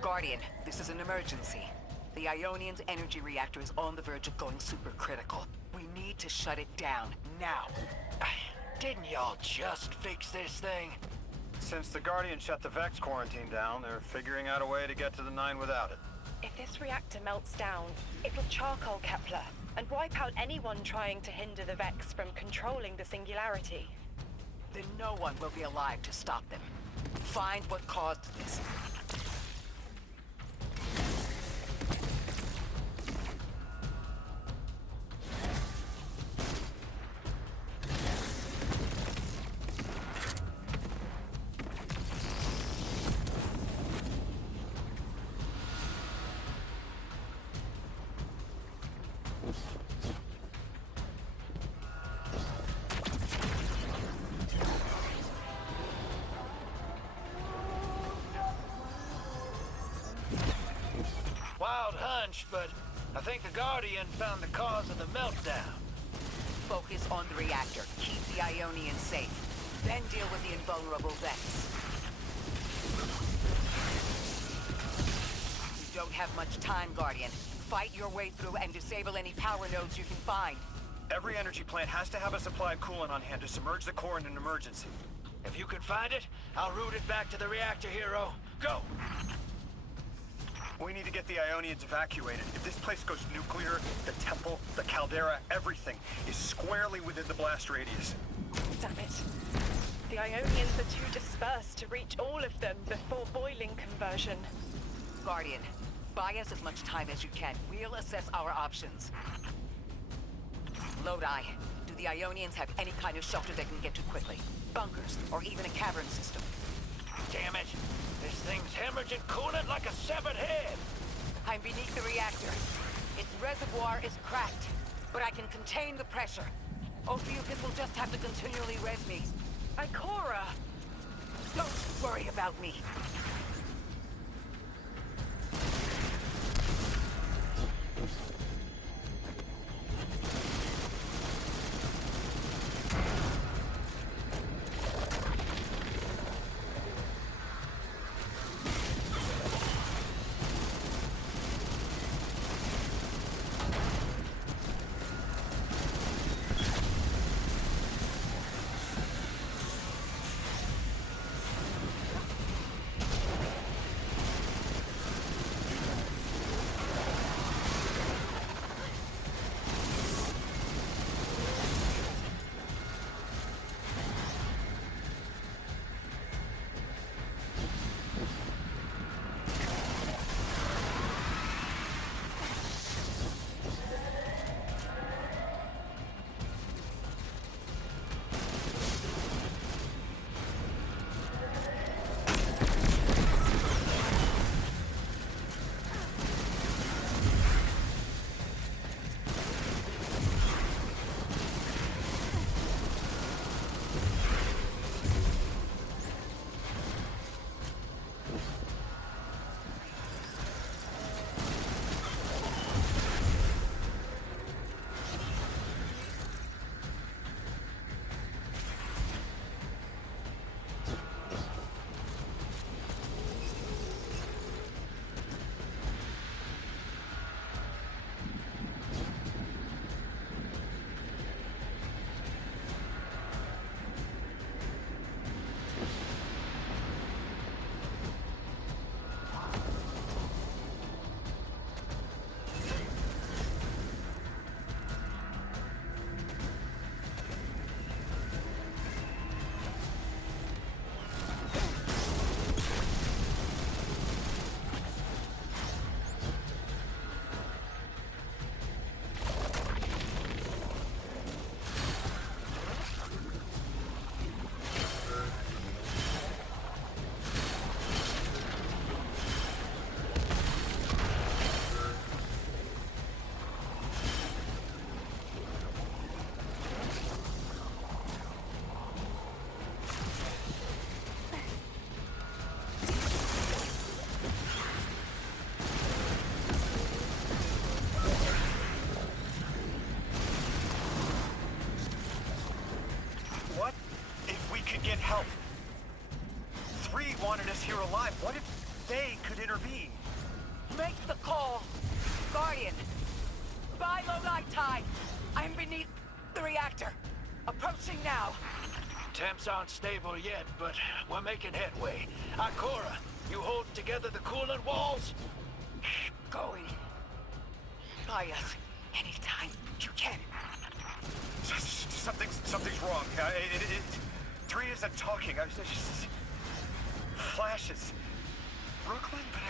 Guardian, this is an emergency. The Ionian's energy reactor is on the verge of going supercritical. We need to shut it down, now. Didn't y'all just fix this thing? Since the Guardian shut the Vex quarantine down, they're figuring out a way to get to the Nine without it. If this reactor melts down, it will charcoal Kepler and wipe out anyone trying to hinder the Vex from controlling the Singularity. Then no one will be alive to stop them. Find what caused this. Wild hunch, but I think the Guardian found the cause of the meltdown. Focus on the reactor. Keep the Ionian safe. Then deal with the invulnerable Vex. You don't have much time, Guardian. Fight your way through and disable any power nodes you can find. Every energy plant has to have a supply of coolant on hand to submerge the core in an emergency. If you can find it, I'll route it back to the reactor, Hero. Go! We need to get the Ionians evacuated. If this place goes nuclear, the temple, the caldera, everything is squarely within the blast radius. Damn it. The Ionians are too dispersed to reach all of them before boiling conversion. Guardian, buy us as much time as you can. We'll assess our options. Lodi, do the Ionians have any kind of shelter they can get to quickly? Bunkers, or even a cavern system? Damn it! This thing's hemorrhaging coolant like a severed head! I'm beneath the reactor. Its reservoir is cracked, but I can contain the pressure. Ophiuchus will just have to continually res me. Ikora! Don't worry about me. help. 3 wanted us here alive. What if they could intervene? Make the call. Guardian. By Lodi Tide. I'm beneath the reactor. Approaching now. Temps aren't stable yet, but we're making headway. Ikora, you hold together the coolant walls? Going. Buy us anytime you can. Something's wrong. 3 isn't talking. Just flashes. Brooklyn, but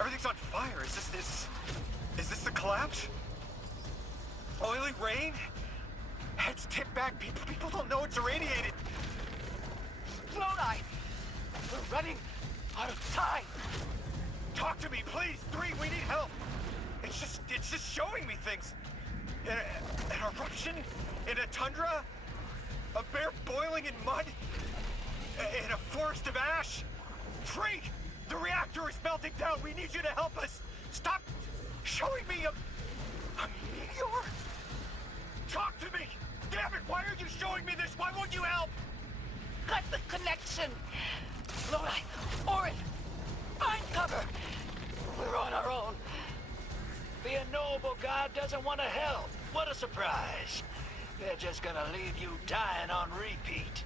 everything's on fire. Is this the collapse? Oily rain? Heads tip back. People don't know it's irradiated. Lodi! We're running out of time. Talk to me, please. 3, we need help. It's just showing me things. An eruption in a tundra, a bear boiling in mud, in a forest of ash. 3, the reactor is melting down. We need you to help us. Stop showing me a meteor. Talk to me. Damn it! Why are you showing me this? Why won't you help? Cut the connection. Lodi, Orin, find cover. We're on our own. The unknowable god doesn't want to help. What a surprise. They're just gonna leave you dying on repeat.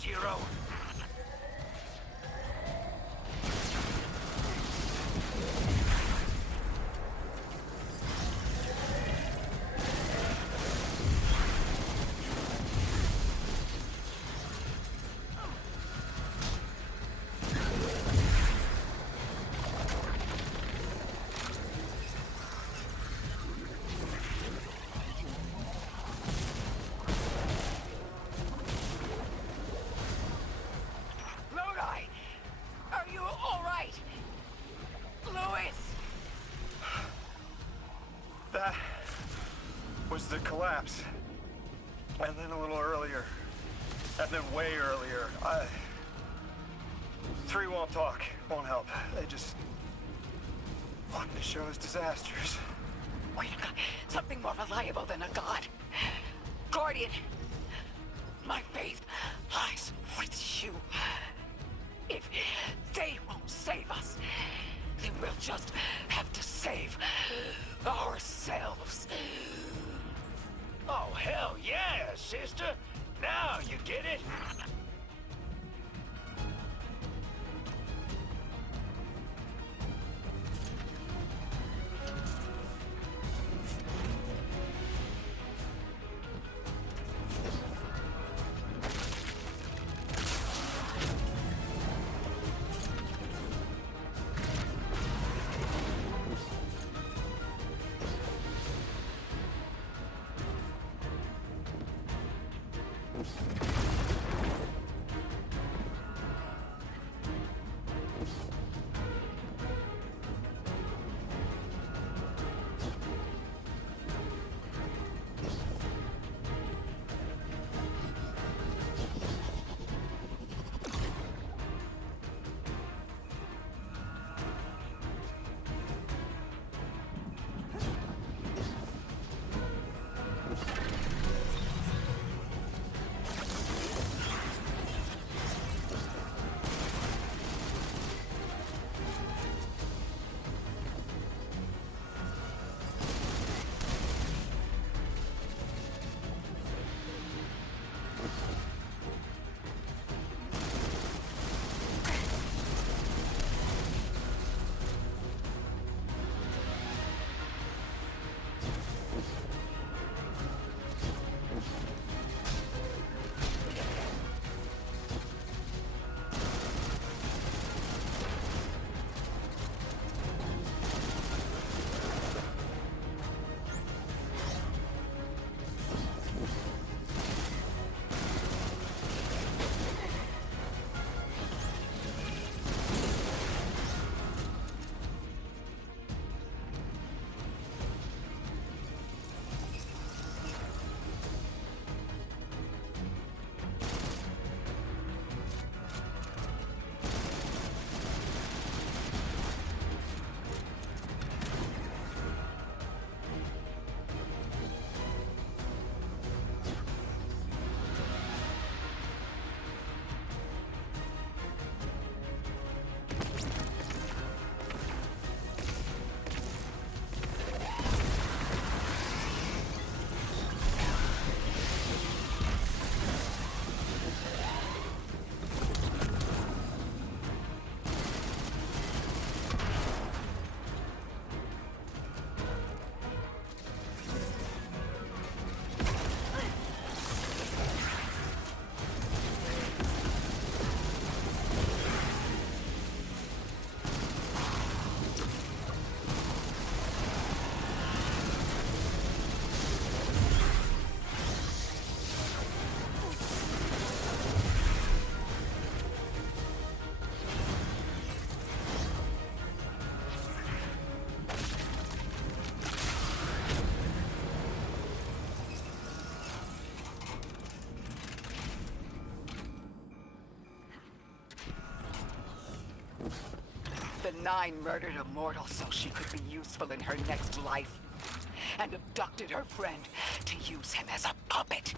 Hero. That was the collapse. And then a little earlier. And then way earlier. Three won't talk, won't help. They just want to show us disasters. We got something more reliable than a god. Guardian, my faith lies with you. If they won't save us, then we'll just have to save ourselves. Oh, hell yeah, sister. Now you get it. The Nine murdered a mortal so she could be useful in her next life, and abducted her friend to use him as a puppet.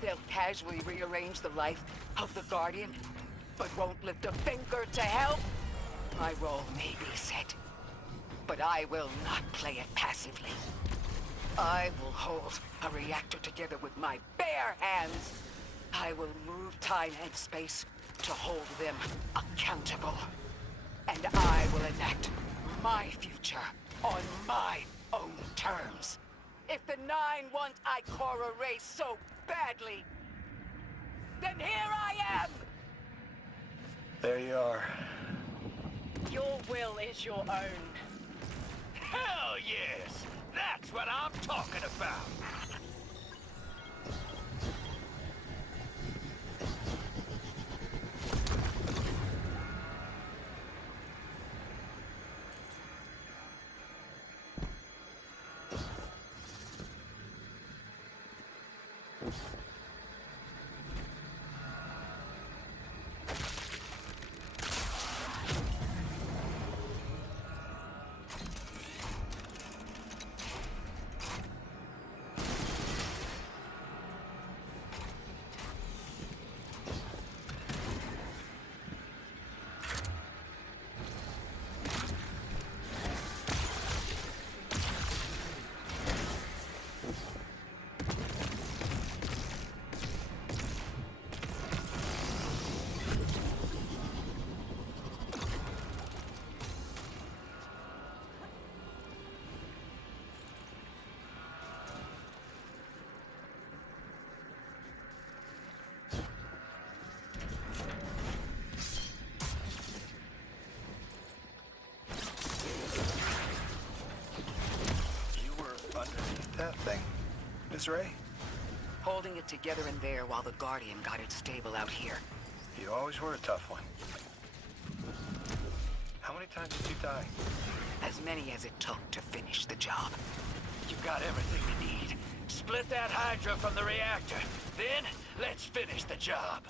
They'll casually rearrange the life of the Guardian, but won't lift a finger to help. My role may be set, but I will not play it passively. I will hold a reactor together with my bare hands. I will move time and space to hold them accountable. And I will enact my future on my own terms. If the Nine want Ikora erased so badly, then here I am! There you are. Your will is your own. Hell yes! That's what I'm talking about! that thing, Miss Ray? Holding it together in there while the Guardian got it stable out here. You always were a tough one. How many times did you die? As many as it took to finish the job. You've got everything you need. Split that Hydra from the reactor. Then, let's finish the job.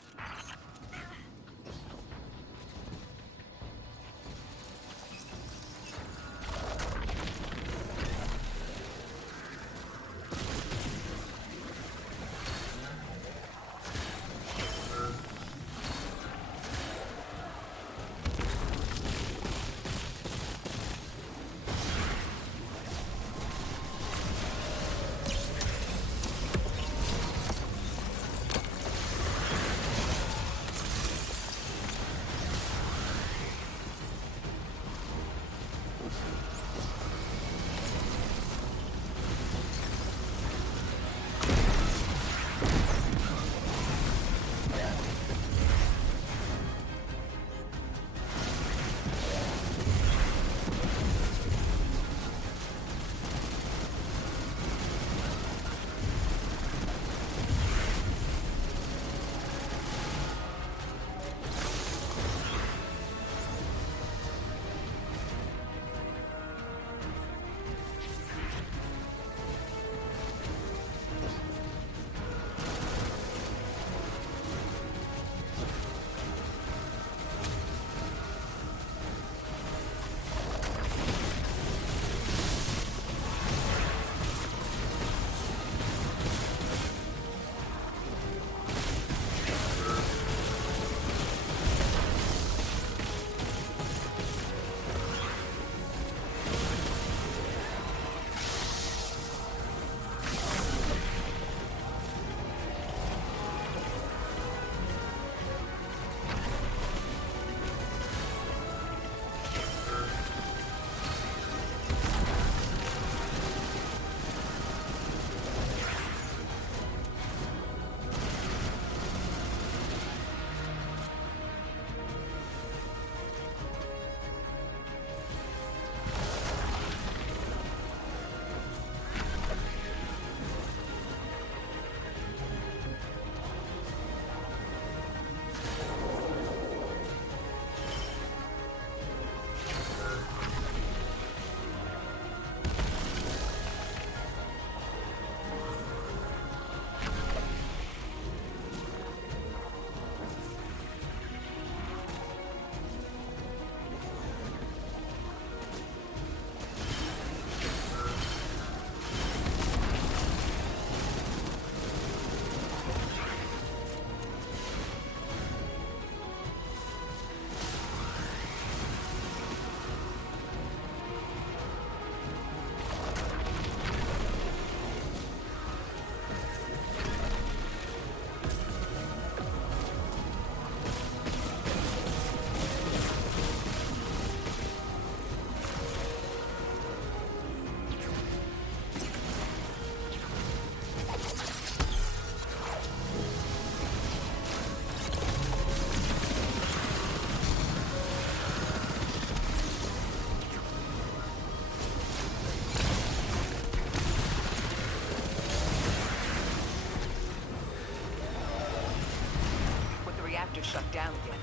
Shut down yet.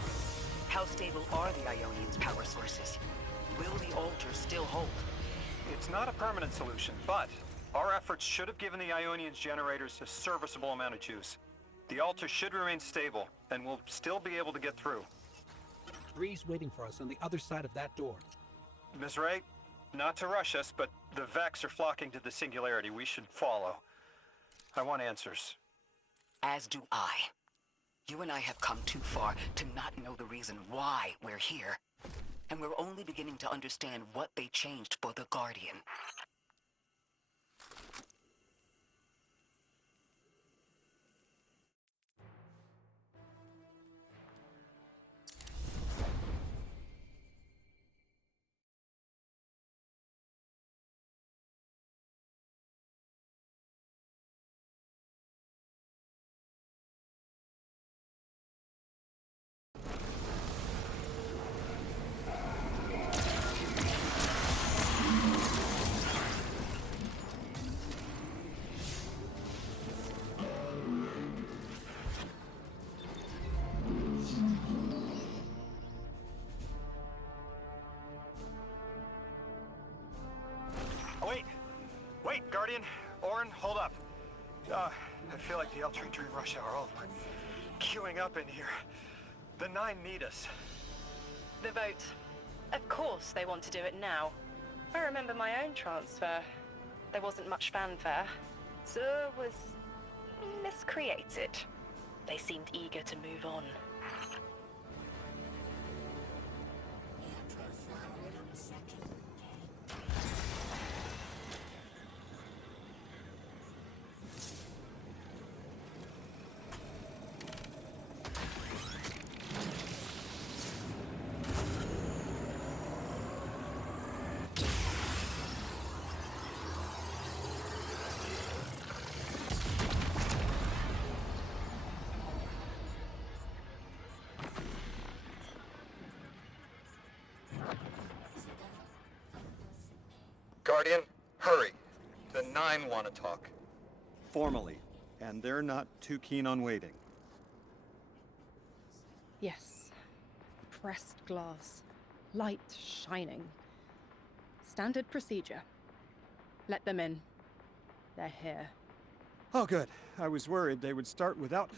How stable are the Ionians' power sources? Will the altar still hold? It's not a permanent solution, but our efforts should have given the Ionians generators a serviceable amount of juice. The altar should remain stable, and we'll still be able to get through. 3's waiting for us on the other side of that door. Ms. Ray, not to rush us, but the Vex are flocking to the Singularity. We should follow. I want answers. As do I. You and I have come too far to not know the reason why we're here. And we're only beginning to understand what they changed for the Guardian. feel like the L-Train during rush hour. All of them are queuing up in here. The 9 need us. The vote. Of course they want to do it now. I remember my own transfer. There wasn't much fanfare. Zur was miscreated. They seemed eager to move on. Guardian, hurry. The 9 want to talk. Formally, and they're not too keen on waiting. Yes. Pressed glass. Light shining. Standard procedure. Let them in. They're here. Oh, good. I was worried they would start without...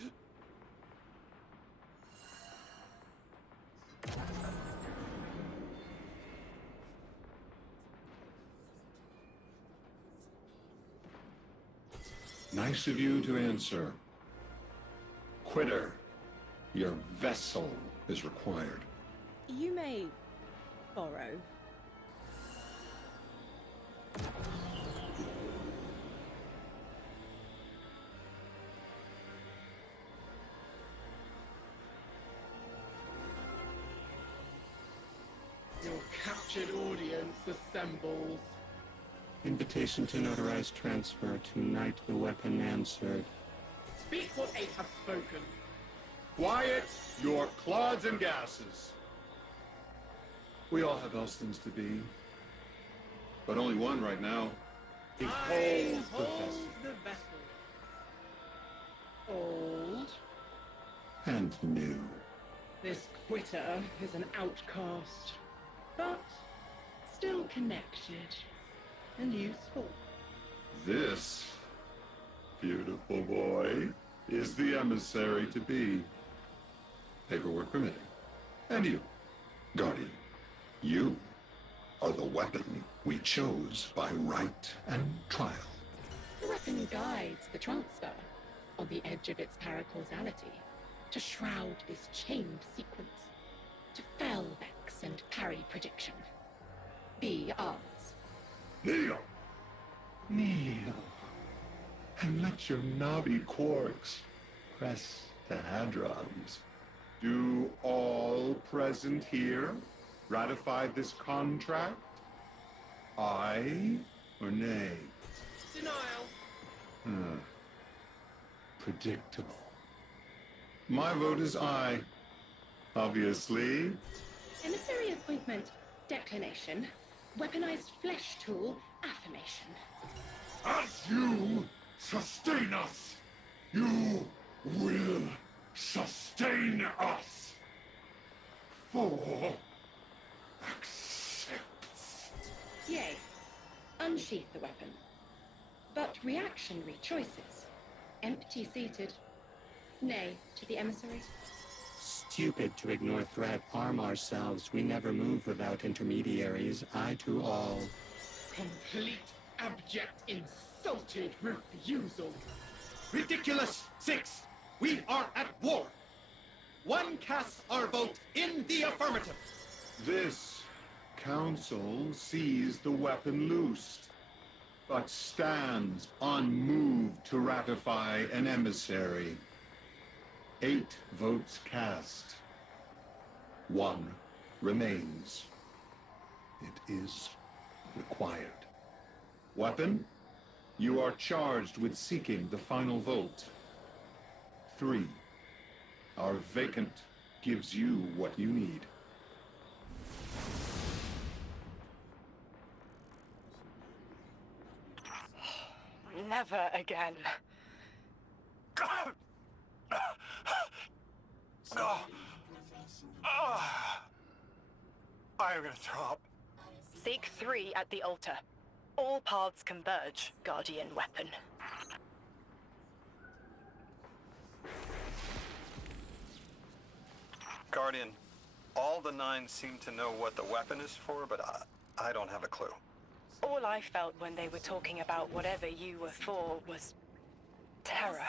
Nice of you to answer. Quitter, your vessel is required. You may borrow. Your captured audience assembles. Invitation to notarize transfer. Tonight the weapon answered. Speak what 8 have spoken. Quiet your clods and gases. We all have else things to be. But only one right now. Behold the vessel. the vessel. Old. And new. This quitter is an outcast, but still connected and useful. This beautiful boy is the emissary to be. Paperwork permitting. And you, Guardian, you are the weapon we chose by right and trial. The weapon guides the transfer on the edge of its paracausality to shroud this chained sequence, to fell Vex and parry prediction. Be ours. Kneel! Kneel. And let your knobby quarks press the hadrons. Do all present here ratify this contract? Aye or nay? Denial. Predictable. My vote is aye. Obviously. Emissary appointment, declination. Weaponized flesh tool, affirmation. As you sustain us, you will sustain us. For accepts. Yay. Unsheath the weapon. But reactionary choices. Empty-seated. Nay to the emissary. Stupid to ignore threat, arm ourselves. We never move without intermediaries. I to all. Complete, abject, insulted refusal. Ridiculous! 6! We are at war! One casts our vote in the affirmative! This council sees the weapon loosed, but stands unmoved to ratify an emissary. 8 votes cast. 1 remains. It is required. Weapon, you are charged with seeking the final vote. 3. Our vacant gives you what you need. Never again. I'm gonna throw up. Seek 3 at the altar. All paths converge, Guardian weapon. Guardian, all the 9 seem to know what the weapon is for, but I don't have a clue. All I felt when they were talking about whatever you were for was terror.